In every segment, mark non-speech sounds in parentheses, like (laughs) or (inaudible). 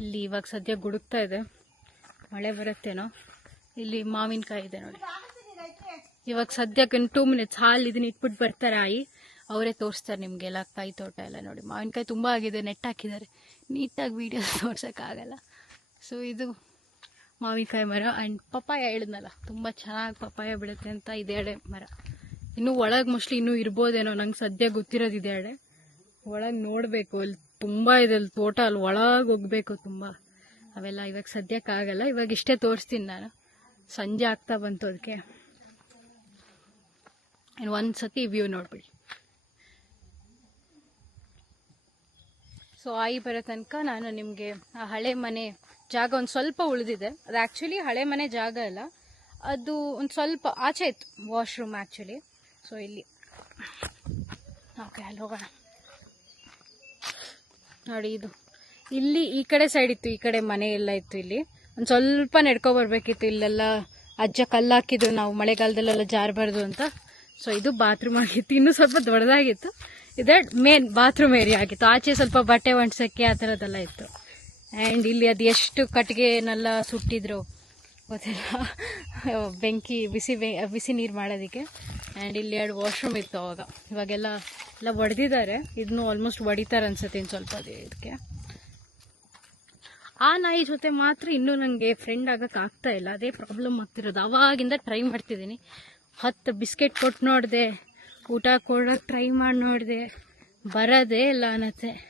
ಇಲ್ಲಿ ಇವಾಗ ಸದ್ಯ ಗುಡುಕ್ತಾ ಇದೆ. ಮಳೆ ಬರುತ್ತೇನೋ? ಇಲ್ಲಿ ಮಾವಿನಕಾಯಿ ಇದೆ ನೋಡಿ. ಇವಾಗ ಸದ್ಯಕ್ಕೆ ಟೂ ಮಿನಿಟ್ಸ್ ಹಾಲು ಇದನ್ನ ಇಟ್ಬಿಟ್ಟು ಬರ್ತಾರೆ ಆಯಿ ಅವರೇ ತೋರಿಸ್ತಾರೆ ನಿಮಗೆಲ್ಲ ಕಾಯಿ ತೋಟ ಎಲ್ಲ ನೋಡಿ. ಮಾವಿನಕಾಯಿ ತುಂಬ ಆಗಿದೆ, ನೆಟ್ ಹಾಕಿದ್ದಾರೆ. ನೀಟಾಗಿ ವೀಡಿಯೋ (laughs) ತೋರ್ಸೋಕ್ಕಾಗಲ್ಲ ಸೊ ಇದು ಮಾವಿನಕಾಯಿ ಮರ ಆ್ಯಂಡ್ ಪಪ್ಪಾಯ ಹೇಳಿದ್ನಲ್ಲ, ತುಂಬ ಚೆನ್ನಾಗಿ ಪಪ್ಪಾಯ ಬಿಡುತ್ತೆ ಅಂತ ಇದೆರಡೆ ಮರ. ಇನ್ನೂ ಒಳಗೆ ಮೋಸ್ಟ್ಲಿ ಇನ್ನೂ ಇರ್ಬೋದೇನೋ, ನಂಗೆ ಸದ್ಯ ಗೊತ್ತಿರೋದು ಇದೆರಡೆ ಒಳಗೆ ನೋಡಬೇಕು, ಅಲ್ಲಿ ತುಂಬ ಇದೆ ಅಲ್ಲಿ ತೋಟ ಅಲ್ಲಿ ಒಳಗೆ ಹೋಗ್ಬೇಕು ತುಂಬ. ಅವೆಲ್ಲ ಇವಾಗ ಸದ್ಯಕ್ಕಾಗಲ್ಲ ಇವಾಗ ಇಷ್ಟೇ ತೋರಿಸ್ತೀನಿ ನಾನು. ಸಂಜೆ ಆಗ್ತಾ ಬಂತು ಅದಕ್ಕೆ. ಇನ್ನು ಒಂದು ಸತಿ ವ್ಯೂ ನೋಡ್ಬಿಡಿ. ಸೊ ಆಯಿ ಬರೋ ತನಕ ನಾನು ನಿಮಗೆ ಆ ಹಳೆ ಮನೆ ಜಾಗ ಒಂದು ಸ್ವಲ್ಪ ಉಳಿದಿದೆ. ಅದು ಆ್ಯಕ್ಚುಲಿ ಹಳೆ ಮನೆ ಜಾಗ ಅಲ್ಲ. ಅದು ಒಂದು ಸ್ವಲ್ಪ ಆಚೆ ಇತ್ತು ವಾಶ್ರೂಮ್ ಆ್ಯಕ್ಚುಲಿ ಸೊ ಇಲ್ಲಿ. ಓಕೆ ಅಲ್ಲಿ ಹೋಗೋಣ. ನೋಡಿ ಇದು. ಇಲ್ಲಿ ಈ ಕಡೆ ಸೈಡ್ ಇತ್ತು, ಈ ಕಡೆ ಮನೆ ಎಲ್ಲ ಇತ್ತು ಇಲ್ಲಿ. ಒಂದು ಸ್ವಲ್ಪ ನಡ್ಕೊ ಬರಬೇಕಿತ್ತು, ಇಲ್ಲೆಲ್ಲ ಅಜ್ಜ ಕಲ್ಲು ಹಾಕಿದ್ರು ನಾವು ಮಳೆಗಾಲದಲ್ಲೆಲ್ಲ ಜಾರಬಾರ್ದು ಅಂತ. ಸೊ ಇದು ಬಾತ್ರೂಮ್ ಆಗಿತ್ತು. ಇನ್ನೂ ಸ್ವಲ್ಪ ದೊಡ್ಡದಾಗಿತ್ತು. ಇದೆ ಮೇನ್ ಬಾತ್ರೂಮ್ ಏರಿಯಾ ಆಗಿತ್ತು. ಆಚೆ ಸ್ವಲ್ಪ ಬಟ್ಟೆ ಒಣಸಕ್ಕೆ ಆ ಥರದ್ದೆಲ್ಲ ಇತ್ತು. ಆ್ಯಂಡ್ ಇಲ್ಲಿ ಅದು ಎಷ್ಟು ಕಟ್ಟಿಗೆನೆಲ್ಲ ಸುಟ್ಟಿದ್ರು. ಗೊತ್ತಿಲ್ಲ ಬೆಂಕಿ, ಬಿಸಿ ಬಿಸಿ ನೀರು ಮಾಡೋದಕ್ಕೆ. ಆ್ಯಂಡ್ ಇಲ್ಲಿ ಎರಡು ವಾಶ್ರೂಮ್ ಇತ್ತು ಅವಾಗ. ಇವಾಗೆಲ್ಲ, ಎಲ್ಲ ಒಡೆದಿದ್ದಾರೆ. ಇದನ್ನು ಆಲ್ಮೋಸ್ಟ್ ಒಡಿತಾರೆ ಅನ್ಸುತ್ತೆ ಇನ್ನು ಸ್ವಲ್ಪ ಇದಕ್ಕೆ. ಆ ನಾಯಿ ಜೊತೆ ಮಾತ್ರ ಇನ್ನೂ ನನಗೆ ಫ್ರೆಂಡ್ ಆಗಕ್ಕೆ ಆಗ್ತಾ ಇಲ್ಲ. ಅದೇ ಪ್ರಾಬ್ಲಮ್ ಆಗ್ತಿರೋದು. ಅವಾಗಿಂದ ಟ್ರೈ ಮಾಡ್ತಿದ್ದೀನಿ. ಹತ್ತು ಬಿಸ್ಕೆಟ್ ಕೊಟ್ಟು ನೋಡಿದೆ. ಊಟ ಕೊಡೋಕೆ ಟ್ರೈ ಮಾಡಿ ನೋಡಿದೆ. ಬರೋದೇ ಇಲ್ಲ ಅನ್ನತ್ತೆ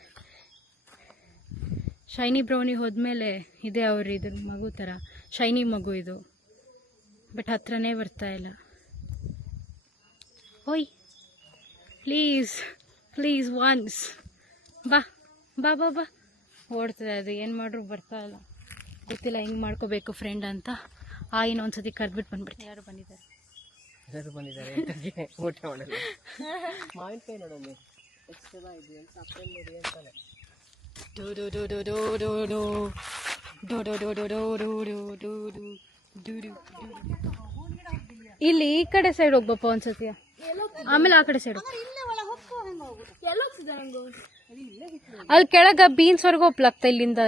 ಶೈನಿ ಬ್ರೌನಿ ಹೋದ್ಮೇಲೆ ಇದೆ ಅವ್ರ ಇದ್ರ ಮಗು ಥರ. ಶೈನಿ ಮಗು ಇದು. ಬಟ್ ಹತ್ರನೇ ಬರ್ತಾ ಇಲ್ಲ. ಓಯ್ ಪ್ಲೀಸ್ ಪ್ಲೀಸ್ ಒನ್ಸ್ ಬಾ ಬಾ ಬಾ ಬಾ. ಓಡ್ತದೆ ಅದು. ಏನು ಮಾಡ್ರು ಬರ್ತಾ ಇಲ್ಲ. ಗೊತ್ತಿಲ್ಲ ಹಿಂಗೆ ಮಾಡ್ಕೋಬೇಕು ಫ್ರೆಂಡ್ ಅಂತ. ಆ ಇನ್ನೊಂದ್ಸತಿ ಕರೆದ್ಬಿಟ್ಟು ಬಂದ್ಬಿಡ್ತೀನಿ. ಯಾರು ಬಂದಿದ್ದಾರೆ? ಎಲ್ಲರೂ ಬಂದಿದ್ದಾರೆ? ಎಂಟಕ್ಕೆ ಊಟ ಮಾಡಲು ಮಾವಿನಕಾಯಿ ನೋಡೋಣ. ಇದೆ ಅಂತ ನೋಡಿ ಅಂತಾನೆ. Do do do do do do. Do do do do do do do do do. Do do do do. ಇಲ್ಲಿ ಈ ಕಡೆ ಸೈಡ್ ಹೋಗ್ಬಪ್ಪ ಒಂದ್ಸತಿ ಆಮೇಲೆ ಆ ಕಡೆ ಸೈಡ್ ಅಲ್ಲಿ ಕೆಳಗ ಬೀನ್ಸ್ ವರ್ಗ ಒಪ್ಲಾಗ್ತ ಇಲ್ಲಿಂದ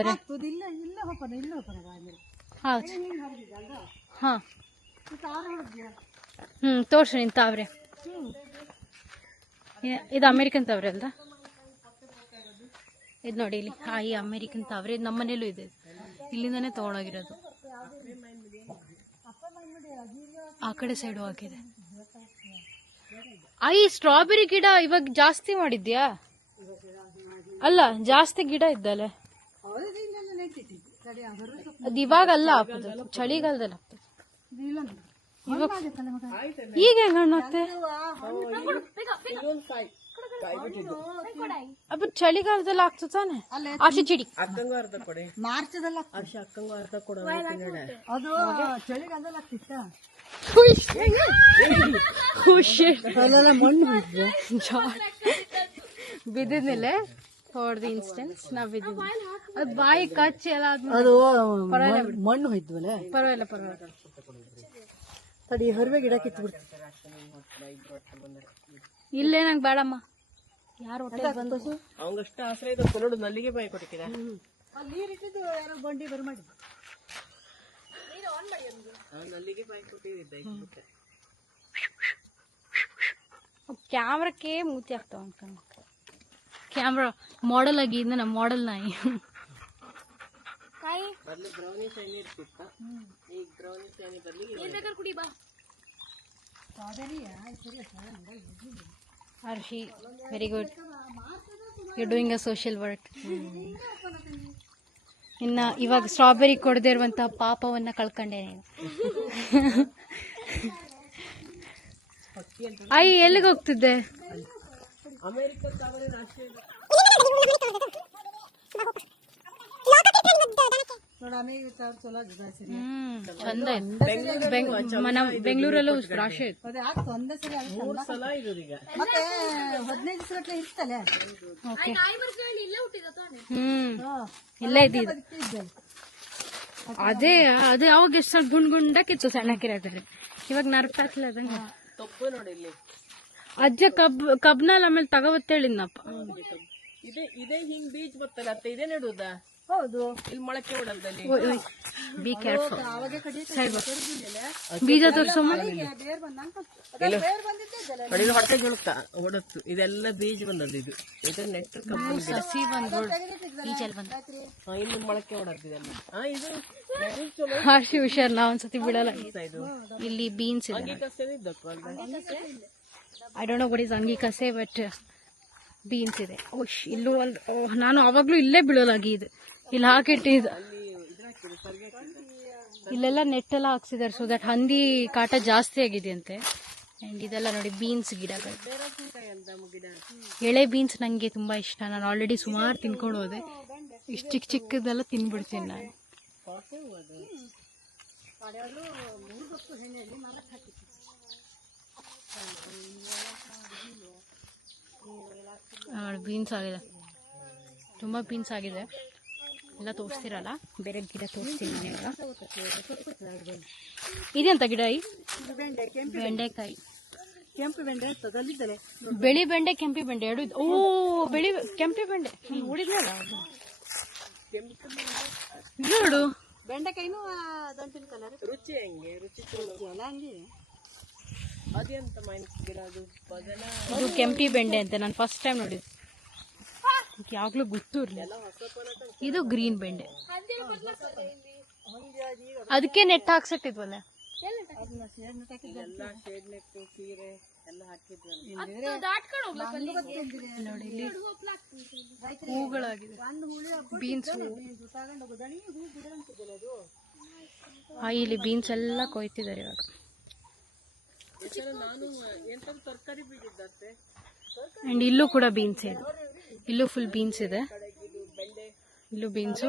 ಹಾ ಹ್ಮ್ ತೋರ್ಸಿ ನಿನ್ ತಾವ್ರೆ ಇದು ಅಮೇರಿಕನ್ ತಾವ್ರೆ ಅಲ್ದ ಇದು ನೋಡಿ, ಇಲ್ಲಿ ಹಾಯಿ ಅಮೇರಿಕನ್ ತಾವ್ರೆ ನಮ್ಮ ಮನೇಲೂ ಇದೆ. ಇಲ್ಲಿಂದಾನೆ ತಗೊಂಡೋಗಿರೋದು. ಆ ಕಡೆ ಸೈಡು ಹಾಕಿದೆ ಈ ಸ್ಟ್ರಾಬೆರಿ ಗಿಡ ಇವಾಗ ಜಾಸ್ತಿ ಮಾಡಿದ್ಯಾ? ಅಲ್ಲ, ಜಾಸ್ತಿ ಗಿಡ ಇದ್ದಲ್ಲೇ. ಅದು ಇವಾಗ ಅಲ್ಲ ಹಾಕುದು ಚಳಿಗಾಲದಲ್ಲಿ ಹಾಕ್ತದೆ ಈಗ ಹೆಂಗ್ ಅಪ್ಪ ಚಳಿಗಾಲದಲ್ಲಿ ಆಗ್ತದೆ ತಾನೆ ಆಶೆ ಚಿಡಿ. ಅಕ್ಕಂಗೂ ಅರ್ಧ ಕೊಡಿ. ಮಾರ್ಚದಲ್ಲ ಆಶೆ ಅಕ್ಕಂಗೂ ಅರ್ಧ ಕೊಡ ಅದು ಚಳಿಗಾಲದಲ್ಲಿ ಆಗ್ತಿತ್ತ? ಬಿದ್ದಿದ್ಮೇಲೆ ಫಾರ್ ದಿ ಇನ್ಸ್ಟೆನ್ಸ್ ನಾವ್ ಬಿದ್ದಿದ್ವಿ. ಅದು ಬಾಯಿ ಕಚ್ಚಿ ಎಲ್ಲ ಆದ್ಮೇಲೆ ಅದು ಮಣ್ಣ್- ಮಣ್ಣು ಹೋಯ್ತವಲ್ಲ ಪರವಾಗಿಲ್ಲ ಪರವಾಗಿಲ್ಲ. ತಡಿ ಹರ್ವೆ ಗಿಡ ಕಿತ್ತು ಬಿಡ್ತು ಇಲ್ಲೇ ನಂಗೆ ಬೇಡಮ್ಮ. ಯಾರು ಅವಂಗಷ್ಟ ಆಶ್ರಯ ನೋಡು ನಲ್ಲಿಗೆ ಬಾಯಿ ಕೊಟ್ಟಿದ್ದ ಅಲ್ಲಿ ಇಟ್ಟಿದ್ದು ಯಾರೋ ಬಂಡಿ ಬರ್ ಮಾಡಿ ನಲ್ಲಿಗೆ ಬಾಯಿ ಕೊಟ್ಟಿದ್ದೆ ಕ್ಯಾಮ್ರಕ್ಕೆ ಮೂತಿ ಆಗ್ತಾವ ಅಂತ ಕ್ಯಾಮ್ರಾ ಮಾಡಲ್ ಆಗಿ ಇದ್ನ ನಮ್ಮ ಮಾಡೆಲ್ ನಾಯಿ. ಕಾಯಿ? ಬದಲು ಬ್ರೌನಿ ಸೈನಿ ಇರ್ತಿತ್ತ. ಈಗ ಬ್ರೌನಿ ಸೈನಿ ಬದಲಿಗೆ ಕುಡಿ ಬಾ. ಸ್ಟ್ರಾಬೆರಿ ಸರಿ Harshi very good you doing a social work ಇನ್ನ ಇವಾಗ ಸ್ಟ್ರಾಬೆರಿ ಕೊಡದೇ ಇರುವಂತ ಪಾಪವನ್ನ ಕಳ್ಕೊಂಡೆ ನೀನು. (laughs) ಐ ಎಲ್ಲಿಗೆ ಹೋಗ್ತಿದ್ದೆ? ಅಮೆರಿಕ ಚಂದ ಬೆಂಗಳೂರಲ್ಲೂ ರಾಶಿ ಇತ್ತು. ಅದೇ ಆಗ್ತು ಒಂದೇ ಸರಿ ಆಗುತ್ತೆ ಮೂರ್ ಸಲ ಇದು ಈಗ. ಮತ್ತೆ ಹದಿನೈದು ದಿವಸ ಗಟ್ಟಲೆ ಇರ್ತಲ್ಲ ಓಕೆ. ಹ್ಮ್ ಇಲ್ಲೇ ಇದ್ದಿದ್ದು. ಇದ್ದೆ ಅದೇ ಅದು ಯಾವಾಗ ಎಷ್ಟು ಸಲ ಗುಂಡ್ ಗುಂಡಕ್ಕಿತ್ತು ಸಣ್ಣಕ್ಕಿರೋದ್ರೆ ಇವಾಗ ನರ್ಕ ಹಾಕ್ಲದಂಗ ತಪ್ಪು ನೋಡಿ ಇಲ್ಲಿ. ಅಜ್ಜ ಕಬ್ ಕಬ್ನಲ್ಲಿ ಆಮೇಲೆ ತಗೋಬತ್ತೇಳಿದ್ನಪ್ಪ ಇದೇ ಇದೇ ಹಿಂಗ್ ಬೀಜ ಬರ್ತಲ್ಲ ಅತ್ತ. ಇದೇ ನೆಡುವುದಾ ಹೌದು. ಇಲ್ಲಿ ಮೊಳಕೆ ಹೊಡದಲ್ಲಿ ಬಿ. ಕೇರ್ಫುಲ್ ಅವಾಗ ಕಡಿ ಬೀಜ ತೋರ್ಸಮ್ಮ ಬೇರ್ ಬಂದಂಗ ಬೇರ್ ಬಂದಿದ್ದಲ್ಲ ನೋಡಿ ಇದು ಹೊಟ್ಟೆ ಜೊಳಕ ಹೊಡತ್ತು ಇದೆಲ್ಲ ಬೀಜ ಬಂದದ್ದು ಇದು. ಇದು ನೆಟ್ ಸಸಿ ಬಂದು ಮೊಳಕೆ ಹೊಡತ್ತಿದೆಲ್ಲ ಹಾ ಇದು ಹಾಶಿ ಹುಷಾರ್ ನಾ ಒಂದ್ಸತಿ ಬಿಡಲ್ಲ. ಇದು. ಇಲ್ಲಿ ಬೀನ್ಸ್ ಇದೆ I don't know but is ಅಂಗಿ ಕಸೆ? ಬಟ್ ಬೀನ್ಸ್ ಇದೆ. ಓಶ್ ಇಲ್ಲೂ ಒಂದು ಓಹ್, ನಾನು ಅವಾಗ್ಲೂ ಇಲ್ಲೇ ಬೀಳೋಲಾಗಿ ಇದು. ಇಲ್ಲಿ ಹಾಕಿಟ್ಟಿದ್ದು ಇಲ್ಲೆಲ್ಲ ನೆಟ್ ಎಲ್ಲ ಹಾಕ್ಸಿದಾರೆ ಸೊ ದಟ್ ಹಂದಿ ಕಾಟ ಜಾಸ್ತಿ ಆಗಿದೆಯಂತೆ. ಅಂಡ್ ಇದೆಲ್ಲ ನೋಡಿ ಬೀನ್ಸ್ ಗಿಡಗಳು. ಎಳೆ ಬೀನ್ಸ್ ನಂಗೆ ತುಂಬಾ ಇಷ್ಟ. ನಾನು ಆಲ್ರೆಡಿ ಸುಮಾರು ತಿನ್ಕೊಂಡು ಹೋದೆ. ಇಷ್ಟು ಚಿಕ್ಕ ಚಿಕ್ಕದೆಲ್ಲ ತಿನ್ಬಿಡ್ತೀನಿ ನಾನು. ಬೀನ್ಸ್ ಆಗಿದೆ ತುಂಬ ಬೀನ್ಸ್ ಆಗಿದೆ. ಎಲ್ಲ ತೋರಿಸ್ತಿರಲ್ಲ? ಬೇರೆ ಗಿಡ ತೋರಿಸ್ತೀನಿ ಇದೆಂತ ಗಿಡ ಈ? ಬೆಂಡೆ ಕೆಂಪು ಬೆಂಡೆಕಾಯಿ. ಕೆಂಪು ಬೆಂಡೆ ಇರ್ತದೆ ಅಲ್ಲಿದ್ದಲೆ. ಬೆಳಿ ಬೆಂಡೆ ಕೆಂಪಿ ಬೆಂಡೆ ಎರಡು ಇದ್- ಓ ಬೆಳಿ ಕೆಂಪಿ ಬೆಂಡೆ. ಅದು ನೋಡು. ಬೆಂಡೆಕಾಯಿನೂ ದಂಟಿನ ಕಲರ್ ರುಚಿ ಹಂಗೆ? ರುಚಿ ಅಲ್ಲ ಹಂಗೆ. ಅದೆಂತ ಗಿಡ ಅದು ಕೆಂಪಿ ಬೆಂಡೆ ಅಂತ ನಾನು ಫಸ್ಟ್ ಟೈಮ್ ನೋಡಿದ್ದು. ಯಾವಾಗಲೂ ಗೊತ್ತು ಇದು ಗ್ರೀನ್ ಬೆಂಡೆ. ಅದಕ್ಕೆ ನೆಟ್ ಹಾಕ್ಸಿಟ್ಟಿದ್ವಲ್ಲ ನೋಡಿ ಇಲ್ಲಿ ಬೀನ್ಸ್ ಇಲ್ಲಿ ಬೀನ್ಸ್ ಎಲ್ಲ ಕೊಯ್ತಿದ್ದಾರೆ ಇವಾಗ. ನಾನು ತರಕಾರಿ ಬೀಜಿದ್ದತ್ತೆ ಅಂಡ್ ಇಲ್ಲೂ ಕೂಡ ಬೀನ್ಸ್ ಇದೆ. ಇಲ್ಲೂ ಫುಲ್ ಬೀನ್ಸ್ ಇದೆ. ಇಲ್ಲೂ ಬೀನ್ಸು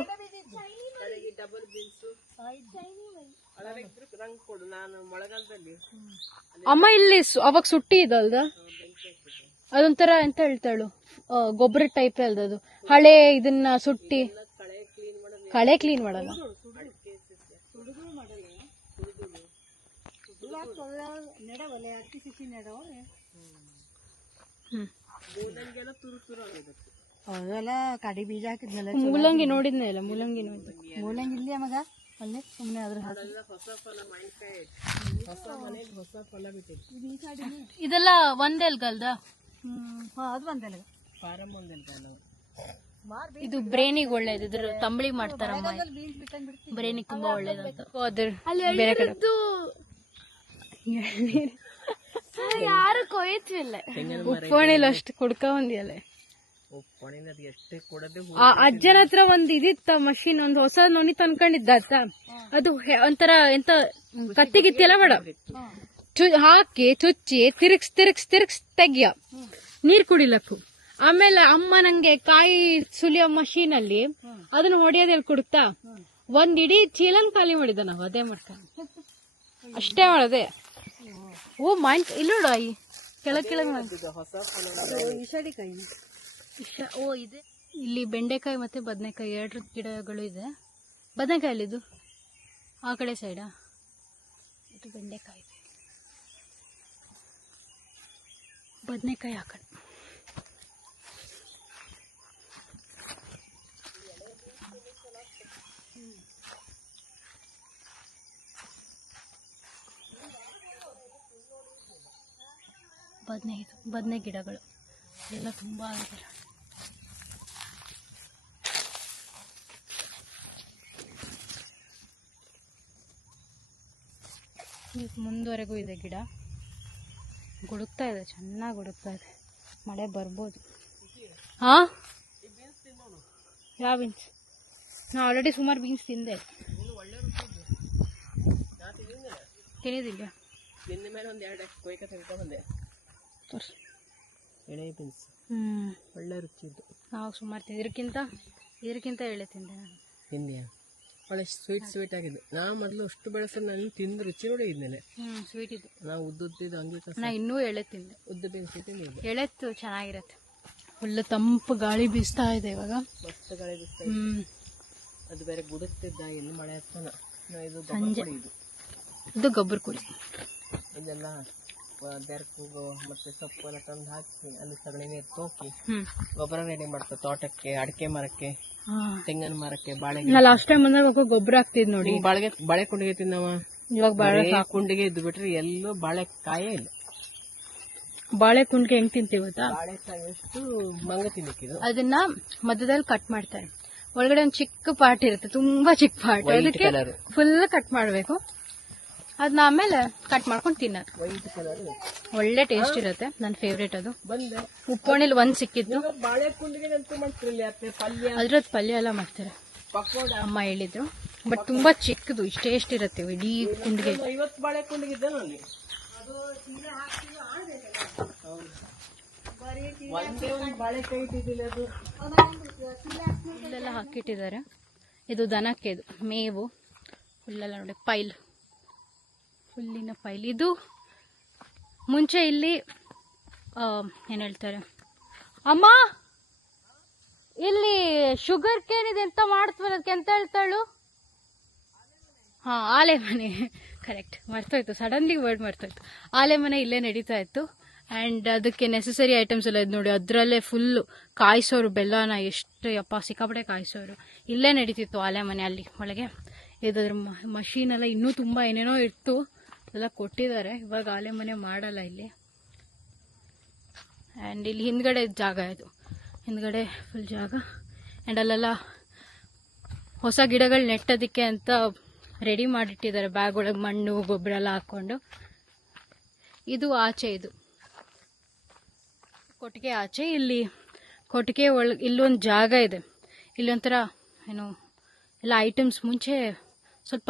ಅಮ್ಮ ಇಲ್ಲಿ ಅವಾಗ ಸುಟ್ಟಿ ಇದಲ್ದ? ಅದೊಂಥರ ಎಂತ ಹೇಳ್ತಾಳು? ಗೊಬ್ಬರ ಟೈಪ್ ಅಲ್ದದು. ಹಳೆ ಇದನ್ನ ಸುಟ್ಟಿ. ಕಳೆ ಕ್ಲೀನ್ ಮಾಡಲ್ಲ? ನೆಡವಲೆ, ಅಕ್ಕಿ ಸಿಕ್ಕಿ ಹ್ಮ್ ಮೂಲಂಗೆಲ್ಲ ತುರು ತುರು ಆಗಿರುತ್ತೆ ಅವೆಲ್ಲ ಕಡಿ ಬೀಜ ಹಾಕಿದ್ನಲ್ಲ ಮೂಲಂಗಿ ನೋಡಿದ್ನೇ ಇಲ್ಲ ಮೂಲಂಗಿ ನೋಡಿದ್ದೆ. ಮೂಲಂಗಿ ಇಲ್ಲ ಮಗ? ಅಲ್ಲಿ? ಸುಮ್ಮನೆ ಅದ್ರ ಇದೆಲ್ಲ ಒಂದೇ ಅಲ್ಗಲ್ದ ಅದು ಒಂದೇ ಅಲ್ಗ ಇದು ಬ್ರೇನಿಗೆ ಒಳ್ಳೇದು ಇದ್ರ ತಂಬಳಿ ಬಿಡ್ತೀವಿ ಬ್ರೇನಿಗೆ ತುಂಬಾ ಒಳ್ಳೇದಂತ. ಅದ್ರ ಬೇರೆ ಕಡೆ. ಯಾರು ಕೊಯ್ತಿಲ್ಲ ಉಪ್ಪಣಿಲ್ಲ ಅಷ್ಟು ಕುಡ್ಕ ಒಂದಿಯಲ್ಲ ಅಜ್ಜನ ಹತ್ರ ಒಂದ್ ಇದಿತ್ತ ಮಷೀನ್ ಒಂದ್ ಹೊಸ ನೋಣಿ ತಂದ್ಕೊಂಡಿದ್ದ ಆತ ಅದು ಹೆ- ಒಂಥರ ಎಂತ ಕತ್ತಿ ಗಿತ್ತಿ ಎಲ್ಲ ಮಾಡ. ಚು- ಹಾಕಿ ಚುಚ್ಚಿ ತಿರುಗ್ಸ್ ತಿರುಗ್ಸ್ ತಿರುಗ್ಸ್ ತೆಗಿಯ. ನೀರ್ ಕುಡಿಲಕ್ಕು. ಆಮೇಲೆ ಅಮ್ಮ ನಂಗೆ ಕಾಯಿ ಸುಲಿಯೋ ಮಷೀನ್ ಅಲ್ಲಿ ಅದನ್ನ ಹೊಡಿಯೋದ್ ಹೇಳಿ ಕೊಡುತ್ತಾ ಒಂದ್ ಇಡೀ ಚೀಲನ್ ಖಾಲಿ ಮಾಡಿದ ನಾವು ಅದೇ ಮಾಡ್ಕ ಅಷ್ಟೇ ಮಾಡದೆ. ಓ, ಮೈಂಡ್ ಇಲ್ಲ ನೋಡು ಕೆಳಗೆ, ಕೆಳಗ್ ಇಷ್ಟ ಓ, ಇದೆ. ಇಲ್ಲಿ ಬೆಂಡೆಕಾಯಿ ಮತ್ತೆ ಬದನೆಕಾಯಿ ಎರಡು ಗಿಡಗಳು ಇದೆ. ಬದನೆಕಾಯಿ ಅಲ್ಲಿದು ಆ ಕಡೆ ಸೈಡಾ ಇದು ಬೆಂಡೆಕಾಯಿ ಬದನೆಕಾಯಿ ಆ ಕಡೆ. ಬದನೆ ಇದು ಬದನೆ ಗಿಡಗಳು. ಎಲ್ಲ ತುಂಬ ಆಗಿದೆ ಮುಂದುವರೆಗೂ ಇದೆ ಗಿಡ. ಗುಡುಕ್ತಾ ಇದೆ, ಚೆನ್ನಾಗಿ ಗುಡುಕ್ತಾ ಇದೆ. ಮಳೆ ಬರ್ಬೋದು. ಹಾ ಯಾವ ಬೀನ್ಸ್ ನಾ ಆಲ್ರೆಡಿ ಸುಮಾರು ಬೀನ್ಸ್ ತಿಂದೆ. ತಿನ್ನೋದಿಲ್ಲ ನಿನ್ನೆ ಮೇಲೆ ಒಂದು ಎರಡು ಕೊಯ್ಕ ತೆಗೆದು ಬಂದೆ. ತೋರ್ಸು ಎಳೆ ಬೀನ್ಸ್. ಹ್ಞೂ ಒಳ್ಳೆ ರುಚಿ ಇದ್ದು. ನಾವು ಸುಮಾರು ತಿಂದು ಇದಕ್ಕಿಂತ ಇದಕ್ಕಿಂತ ಎಳೆ ತಿಂದೆ ನಾನು. ತಿಂದ್ಯಾ? ಒಳ್ಳೆ ಸ್ವೀಟ್ ಸ್ವೀಟ್ ಆಗಿದೆ ನಾ ಮೊದಲು ಅಷ್ಟು ಬೆಳೆಸ ನಾನು ತಿಂದು ರುಚಿ ನೋಡಿ ಇದ್ಮೇಲೆ. ಹ್ಞೂ ಸ್ವೀಟ್ ಇದು ನಾವು ಉದ್ದುದ್ದಿದ್ದು ಹಂಗೆ ಕಸ. ನಾ ಇನ್ನೂ ಎಳೆ ತಿಂದೆ. ಉದ್ದ ಬೀನ್ಸ್ ತಿಂದಿದ್ದೆ. ಎಳೆತ್ತು ಚೆನ್ನಾಗಿರತ್ತೆ. ಒಳ್ಳೆ ತಂಪು ಗಾಳಿ ಬೀಸ್ತಾ ಇದೆ ಇವಾಗ. ಮಸ್ತ್ ಗಾಳಿ ಬಿಸ್ತಾ ಹ್ಞೂ ಅದು ಬೇರೆ ಗುಡುತ್ತಿದ್ದ ಎಲ್ಲಿ ಮಳೆ ಹತ್ತನ ಇದು ಇದು ಇದು ಗೊಬ್ಬರ ಕುಡಿ ಇದೆಲ್ಲ ಬೆರಕು ಮತ್ತೆ ಸೊಪ್ಪು ಎಲ್ಲ ತಂದು ಹಾಕಿ ಅಲ್ಲಿ ಸಗಣಿ ನೀರು ತೋಕಿ ಗೊಬ್ಬರ ರೆಡಿ ಮಾಡ್ತಾರೆ ತೋಟಕ್ಕೆ ಅಡಿಕೆ ಮರಕ್ಕೆ. ತೆಂಗಿನ ಮರಕ್ಕೆ ಬಾಳೆ ಲಾಸ್ಟ್ ಟೈಮ್ ಬಂದಾಗ ಗೊಬ್ಬರ ಹಾಕ್ತಿದ್ ನೋಡಿ. ಬಾಳೆಗೆ ಬಾಳೆ ಕುಂಡಿಗೆ ತಿನ್ನವ ಇವಾಗ ಬಾಳೆ ಕುಂಡಿಗೆ ಇದ್ದು ಬಿಟ್ರೆ ಎಲ್ಲೂ ಬಾಳೆ ಕಾಯೇ ಇಲ್ಲ. ಬಾಳೆ ಕುಂಡಿಗೆ ಹೆಂಗ್ ತಿಂತೀವಿ ಗೊತ್ತಾ? ಬಾಳೆಕಾಯಿ ಎಷ್ಟು ಮಂಗ ತಿನ್ನಕ್ಕಿದು ಅದನ್ನ ಮಧ್ಯದಲ್ಲಿ ಕಟ್ ಮಾಡ್ತಾರೆ. ಒಳಗಡೆ ಒಂದ್ ಚಿಕ್ಕ ಪಾರ್ಟ್ ಇರುತ್ತೆ ತುಂಬಾ ಚಿಕ್ಕ ಪಾರ್ಟ್ ಅದಕ್ಕೆ ಫುಲ್ ಕಟ್ ಮಾಡ್ಬೇಕು. ಅದನ್ನ ಆಮೇಲೆ ಕಟ್ ಮಾಡ್ಕೊಂಡು ತಿನ್ನೋದು. ಒಳ್ಳೆ ಟೇಸ್ಟ್ ಇರುತ್ತೆ. ನನ್ನ ಫೇವ್ರೇಟ್ ಅದು. ಉಪ್ಪೋಣಿಲಿ ಒಂದ್ ಸಿಕ್ಕಿದ್ದು. ಅದ್ರದ್ದು ಪಲ್ಯ ಎಲ್ಲ ಮಾಡ್ತಾರೆ. ಅಮ್ಮ ಹೇಳಿದ್ರು. ಬಟ್ ತುಂಬಾ ಚಿಕ್ಕದು, ಇಷ್ಟೇ ಇರುತ್ತೆ ಇಡೀ ಕುಂಡಿಗೆ. ಹಾಕಿಟ್ಟಿದ್ದಾರೆ. ಇದು ದನಕ್ಕೆ ಇದು ಮೇವು. ಹುಲ್ಲೆಲ್ಲ ನೋಡಿ, ಪೈಲ್. ಹುಲ್ಲಿನ ಫೈಲ್. ಇದು ಮುಂಚೆ ಇಲ್ಲಿ ಏನು ಹೇಳ್ತಾರೆ? ಅಮ್ಮ! ಇಲ್ಲಿ ಶುಗರ್ ಕೇನ್ ಇದೆ ಎಂತ ಮಾಡ್ತೀವಲ್ಲ, ಅದಕ್ಕೆ ಎಂತ ಹೇಳ್ತಾಳು? ಹಾ, ಆಲೆ ಮನೆ. ಕರೆಕ್ಟ್ ಮರ್ತೋಯ್ತು. ಸಡನ್ಲಿ ವರ್ಡ್ ಮರ್ತೋಯ್ತು. ಆಲೆ ಮನೆ ಇಲ್ಲೇ ನಡೀತಾ ಇತ್ತು. ಆ್ಯಂಡ್ ಅದಕ್ಕೆ ನೆಸಸರಿ ಐಟಮ್ಸ್ ಎಲ್ಲ ಇದು ನೋಡಿ, ಅದರಲ್ಲೇ ಫುಲ್ಲು ಕಾಯಿಸೋರು, ಬೆಲ್ಲನ, ಎಷ್ಟು ಯಪ್ಪ, ಸಿಕ್ಕಾಪಟ್ಟೆ ಕಾಯಿಸೋರು. ಇಲ್ಲೇ ನಡೀತಿತ್ತು ಆಲೆ ಮನೆ ಅಲ್ಲಿ, ಒಳಗೆ. ಇದ್ರ ಮಷೀನೆಲ್ಲ ಇನ್ನೂ ತುಂಬ ಏನೇನೋ ಇತ್ತು. ಎಲ್ಲ ಕೊಟ್ಟಿದ್ದಾರೆ. ಇವಾಗ ಆಲೆ ಮನೆ ಮಾಡಲ್ಲ ಇಲ್ಲಿ. ಆ್ಯಂಡ್ ಇಲ್ಲಿ ಹಿಂದ್ಗಡೆ ಜಾಗ ಇದು. ಹಿಂದ್ಗಡೆ ಫುಲ್ ಜಾಗ. ಆ್ಯಂಡ್ ಅಲ್ಲೆಲ್ಲ ಹೊಸ ಗಿಡಗಳು ನೆಟ್ಟೋದಕ್ಕೆ ಅಂತ ರೆಡಿ ಮಾಡಿಟ್ಟಿದ್ದಾರೆ. ಬ್ಯಾಗ್ ಒಳಗೆ ಮಣ್ಣು, ಗೊಬ್ಬರ ಎಲ್ಲ ಹಾಕ್ಕೊಂಡು. ಇದು ಆಚೆ ಇದು. ಕೊಟ್ಟಿಗೆ ಆಚೆ, ಇಲ್ಲಿ ಕೊಟ್ಟಿಗೆ ಒಳಗೆ ಇಲ್ಲೊಂದು ಜಾಗ ಇದೆ. ಇಲ್ಲೊಂಥರ ಏನು, ಎಲ್ಲ ಐಟಮ್ಸ್ ಮುಂಚೆ ಸ್ವಲ್ಪ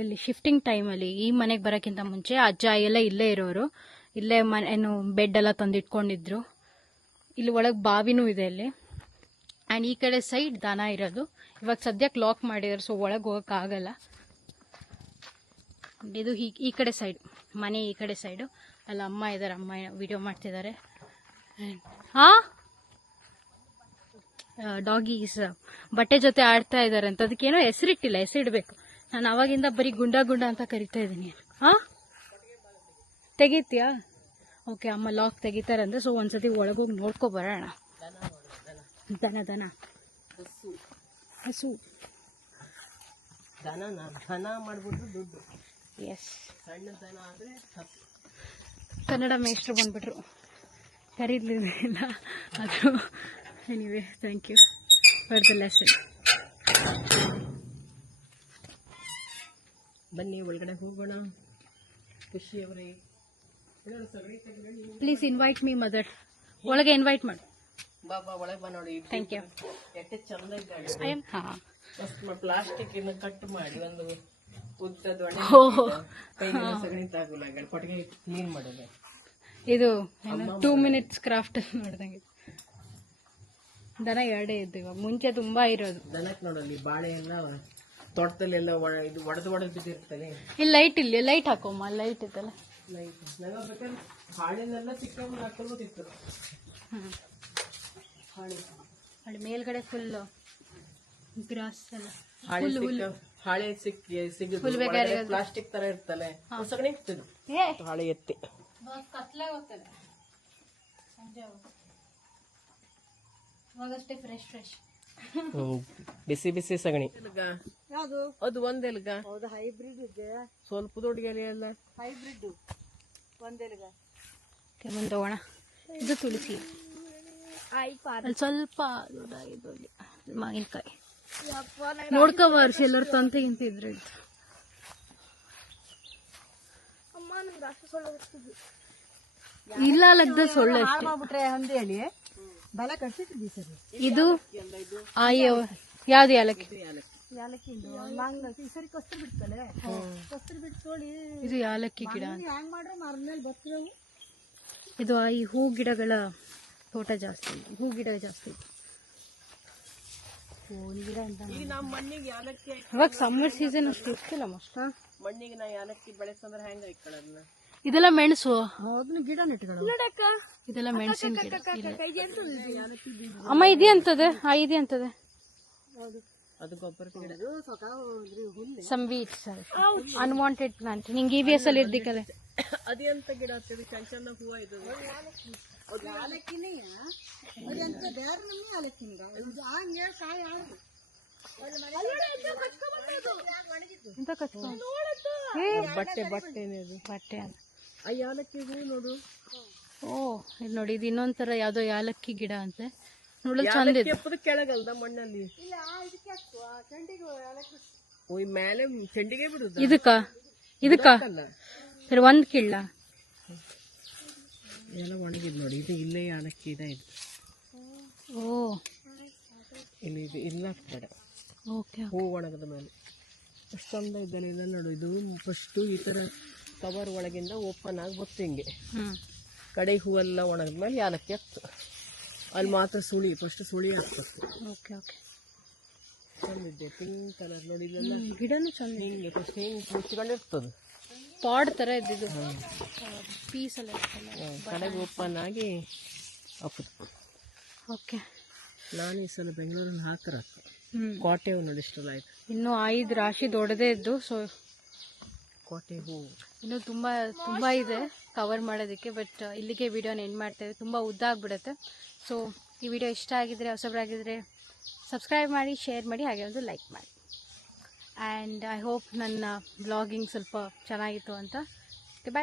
ಇಲ್ಲಿ ಶಿಫ್ಟಿಂಗ್ ಟೈಮಲ್ಲಿ ಈ ಮನೆಗೆ ಬರೋಕ್ಕಿಂತ ಮುಂಚೆ ಅಜ್ಜ ಎಲ್ಲ ಇಲ್ಲೇ ಇರೋರು. ಇಲ್ಲೇ ಮನೆ, ಏನು ಬೆಡ್ ಎಲ್ಲ ತಂದಿಟ್ಕೊಂಡಿದ್ರು. ಇಲ್ಲಿ ಒಳಗೆ ಬಾವಿನೂ ಇದೆ ಇಲ್ಲಿ ಆ್ಯಂಡ್ ಈ ಕಡೆ ಸೈಡ್ ದನ ಇರೋದು. ಇವಾಗ ಸದ್ಯಕ್ಕೆ ಲಾಕ್ ಮಾಡಿದ್ದಾರೆ ಸೊ ಒಳಗೆ ಹೋಗೋಕ್ಕಾಗಲ್ಲ ಇದು ಈ ಈ ಕಡೆ ಸೈಡ್ ಮನೆ ಈ ಕಡೆ ಸೈಡು ಅಲ್ಲ ಅಮ್ಮ ಇದ್ದಾರೆ ಅಮ್ಮ ವಿಡಿಯೋ ಮಾಡ್ತಿದ್ದಾರೆ ಹಾ ಡಾಗೀಸ್ ಬಟ್ಟೆ ಜೊತೆ ಆಡ್ತಾ ಇದ್ದಾರೆ ಅಂತ. ಅದಕ್ಕೇನೋ ಹೆಸರಿಟ್ಟಿಲ್ಲ, ಹೆಸರಿಡ್ಬೇಕು. ನಾನು ಅವಾಗಿಂದ ಬರೀ ಗುಂಡ ಗುಂಡ ಅಂತ ಕರಿತಾ ಇದ್ದೀನಿ. ಹಾಂ ತೆಗಿತೀಯಾ? ಓಕೆ ಅಮ್ಮ ಲಾಕ್ ತೆಗಿತಾರಂದ್ರೆ ಸೊ ಒಂದ್ಸತಿ ಒಳಗೋಗಿ ನೋಡ್ಕೊ ಬರೋಣ. ದನ ದನ. ಹಸು. ಹಸು. ದನ ದನ ಮಾಡ್ಬಿಟ್ರೆ ದುಡ್ಡು. ಎಸ್ ಸಣ್ಣ ದನ ಆದ್ರೆ ಕನ್ನಡ ಮೇಷ್ಟ್ರು ಬಂದ್ಬಿಟ್ರು. ಕರೀಲಿಲ್ಲ. ಅದು. Anyway thank you for the lesson ಬನ್ನಿ ಒಳಗಡೆ ಹೋಗೋಣ. ಖುಷಿಯವರೇ ಪ್ಲೀಸ್ ಇನ್ವೈಟ್ ಮೀ ಮದರ್ ಒಳಗೆ ಇನ್ವೈಟ್ ಮಾಡಿ. ಬಾ ಬಾ ಒಳಗೆ ಬಾ ನೋಡಿ. ಥ್ಯಾಂಕ್ ಯು ಎಟ್ಟೆ ಚಂದ ಇದ್ದಾಳೆ ಪ್ಲಾಸ್ಟಿಕ್ ಇನ್ನು ಕಟ್ ಮಾಡಿ ಒಂದು ಉದ್ದದ ಸಗಣಿ ತಾಗುಲ್ಲ ಕೊಟ್ಟಿಗೆ ಕ್ಲೀನ್ ಮಾಡಿದೆ. ಇದು ಟೂ ಮಿನಿಟ್ಸ್ ಕ್ರಾಫ್ಟ್ ಮಾಡ್ದಂಗೆ. ದನ ಎರಡೇ ಇದ್ದು ಮುಂಚೆ ತುಂಬಾ ಇರೋದು. ದನಕ್ಕೆ ನೋಡಲ್ಲಿ ಬಾಳೆಯನ್ನ ತೋಟದಲ್ಲೆಲ್ಲ ಒಣ ಇದು ಒಡೆದು ಒಡೆದು ಬಿದ್ದಿರ್ತದೆ. ಇಲ್ಲಿ ಲೈಟ್ ಇಲ್ಲಿ ಲೈಟ್ ಹಾಕೋಮ್ಮ ಲೈಟ್ ಇದೆಲ್ಲ ಲೈಟ್ ನಂಗೆ ಬೇಕಾದ್ರೆ ಹಾಳೆನೆಲ್ಲ ಸಿಕ್ಕೊಂಡು ಹಾಕೊಳ್ಬೋದಿತ್ತು ಹ್ಮ್. ಹಾಳೆ. ಅಲ್ಲಿ ಮೇಲ್ಗಡೆ ಫುಲ್ ಗ್ರಾಸ್ ಎಲ್ಲ. ಹಾಳೆ ಸಿಕ್ಕ ಹಾಳೆ ಸಿಕ್ಕಿ ಸಿಗುದು. ಪ್ಲಾಸ್ಟಿಕ್ ತರ ಇರ್ತಲ್ಲ ಸಗಣಿ ಇರ್ತದೆ. ಏ. ಹಾಳೆ ಎತ್ತಿ. ಕತ್ಲೆ ಹೋಗ್ತದೆ. ಸಂಜೆ ಇವಾಗಷ್ಟೇ ಫ್ರೆಶ್ ಫ್ರೆಶ್ ಬಿಸಿ ಬಿಸಿ ಸಗಣಿ. ಯಾವುದು? ಅದು ಒಂದೆಲ್ಗ. ಹೌದು ಹೈಬ್ರಿಡ್ ಇದೆ. ಸ್ವಲ್ಪ ದೊಡ್ಡ ಎಲ್ಲ ಹೈಬ್ರಿಡ್ ಒಂದೆಲ್ಗ. ಮುಂದೆ ತಗೋಣ. ಇದು ತುಳಸಿ. ಅಲ್ಲಿ ಸ್ವಲ್ಪ ದೊಡ್ಡಾಗಿದ್ದು ಅಲ್ಲಿ ಮಾವಿನಕಾಯಿ. ನೋಡ್ಕೋ ವರ್ಷ ಎಲ್ಲರೂ ತಂತೆ ಇದು. ಇಲ್ಲ ಲಗ್ದ ಸೊಳ್ಳೆ ಅಷ್ಟೇ ಮಾಡ್ಬಿಟ್ರೆ ಹೇಳಿ ಬಲ ಕಟ್ಸಿಟ್ಟಿದ್ವಿ ಸರ್. ಇದು ಆಯ ಯಾವ್ದು ಯಾಲಕ್ಕಿ. ಯಾಲಕ್ಕಿಂದು? ನಂಗೆ ಈ ಸರಿ ಕಸ್ತೂರಿ ಬಿಡ್ತಲೆ ಕಸ್ತೂರಿ ಬಿಟ್ಟು ತೋಳಿ ಇದು ಯಾಲಕ್ಕಿ ಗಿಡ. ಅಂತ ಹೆಂಗ್ ಮಾಡ್ರೆ ಬರ್ತದವು ಇದು ಈ ಹೂ ಗಿಡಗಳ ತೋಟ ಜಾಸ್ತಿ. ಹೂ ಗಿಡ ಜಾಸ್ತಿ. ಗಿಡ ಅಂತ ಈಗ ನಮ್ಮ ಮಣ್ಣಿಗೆ ಯಾಲಕ್ಕಿ ಇವಾಗ ಸಮ್ಮರ್ ಸೀಸನ್ ಅಷ್ಟು ಇರ್ತಿಲ್ಲ ಮೋಸ್ಟ್ ಮಣ್ಣಿಗೆ ನಾ ಯಾಲಕ್ಕಿ ಬೆಳೆಸಂದ್ರೆ ಹೆಂಗ ಇದೆಲ್ಲ ಮೆಣಸು. ಅದನ್ನ ಗಿಡ ನೆಟ್ಗಳು ಇದೆಲ್ಲ ಮೆಣಸಿನ ಗಿಡ. ಅಮ್ಮ ಇದೆ? ಅಂತದೆ ಆ ಇದೆ ಅಂತದೆ ಅದು ಗೊಬ್ಬರ ಗಿಡ ಸಮ್ ವೀಟ್ಸ್ ಅನ್ವಾಂಟೆಡ್ ಪ್ಲಾಂಟ್ ನಿಂಗೆ ಇ ವಿ ಎಸ್ ಅಲ್ಲಿ ಇರ್ದಿಕ್ಕಲ್ಲ. ಅದೆಂತ ಗಿಡ ಆಗ್ತದೆ? ಚಂದ ಚಂದ ಹೂವ ಇದು. ಎಂತ ಬಟ್ಟೆ ಬಟ್ಟೆನೇ ಅದು ಬಟ್ಟೆ ಆ ಯಾಲಕ್ಕಿ ಹೂ ನೋಡು. ಓ ಇದು ನೋಡಿ ಇದು ಇನ್ನೊಂಥರ ಯಾವುದೋ ಯಾಲಕ್ಕಿ ಗಿಡ ಅಂತೆ. ನೋಡಲು ಚಂದ ಎಪ್ಪದು ಕೆಳಗಲ್ದ ಮಣ್ಣಲ್ಲಿ? ಓ ಈ ಮೇಲೆ ಚೆಂಡಿಗೆ ಬಿಡುದ? ಇದಕ್ಕ? ಇದಕ್ಕ? ಅಲ್ಲ ಸರಿ ಒಂದ್ ಕಿಳ್ಳ. ಎಲ್ಲ ಒಣಗಿದ್ ನೋಡಿ. ಇದು ಇಲ್ಲೇ ಯಾಲಕ್ಕಿ ಇದೆ ಇದು. ಓ. ಇಲ್ಲಿ ಇದು ಇಲ್ಲ ಕಡೆ ಓಕೆ ಹೂ ಒಣಗದ ಮೇಲೆ. ಎಷ್ಟು ಚಂದ ನೋಡು. ಇದು ಫಸ್ಟು ಈ ಥರ ಕವರ್ ಒಳಗಿಂದ ಓಪನ್ ಆಗಿ ಬತ್ತು ಹಿಂಗೆ. ಹ್ಮ್. ಕಡೆ ಹೂವೆಲ್ಲ ಒಣಗಿದ ಮೇಲೆ ಯಾಲಕ್ಕಿ ಆಗ್ತದೆ ಅಲ್ಲಿ ಮಾತ್ರ ಸುಳಿ ಫಸ್ಟ್ ಸುಳಿ ಆಗ್ತದೆ ಓಕೆ ಓಕೆ ಚಂದಿದೆ ಪಿಂಕ್ ಕಲರ್ ನೋಡಿ ಗಿಡನೂ ಚಂದ ಹಿಂಗೆ ಫಸ್ಟ್ ಹಿಂಗೆ ಮುಚ್ಕೊಂಡಿರ್ತದೆ ಪಾಡ್ ಥರ ಇದ್ದಿದ್ದು. ಪೀಸ್ ಎಲ್ಲ ಕಡೆಗೆ ಓಪನ್ ಆಗಿ ಹಾಕುದು ಓಕೆ ನಾನು ಈ ಸಲ ಬೆಂಗಳೂರಲ್ಲಿ ಹಾಕರ ಕೋಟೆ ಹೂ ನೋಡಿ ಇಷ್ಟೆಲ್ಲ ಆಯ್ತು. ಇನ್ನು ಐದು ರಾಶಿ ದೊಡ್ಡದೇ ಇದ್ದು ಸೊ ಕೋಟೆ ಹೂ. ಇನ್ನು ತುಂಬ ತುಂಬ ಇದೆ ಕವರ್ ಮಾಡೋದಕ್ಕೆ ಬಟ್ ಇಲ್ಲಿಗೆ ವಿಡಿಯೋನ ಎಂಡ್ ಮಾಡ್ತೇವೆ ತುಂಬ ಉದ್ದ ಆಗಿಬಿಡುತ್ತೆ. ಸೊ ಈ ವಿಡಿಯೋ ಇಷ್ಟ ಆಗಿದ್ರೆ ಹೊಸಬ್ರಾಗಿದ್ದರೆ ಸಬ್ಸ್ಕ್ರೈಬ್ ಮಾಡಿ ಶೇರ್ ಮಾಡಿ, ಹಾಗೆ ಒಂದು ಲೈಕ್ ಮಾಡಿ. ಆ್ಯಂಡ್ ಐ ಹೋಪ್ ನನ್ನ ಬ್ಲಾಗಿಂಗ್ ಸ್ವಲ್ಪ ಚೆನ್ನಾಗಿತ್ತು ಅಂತ. ಬಾಯ್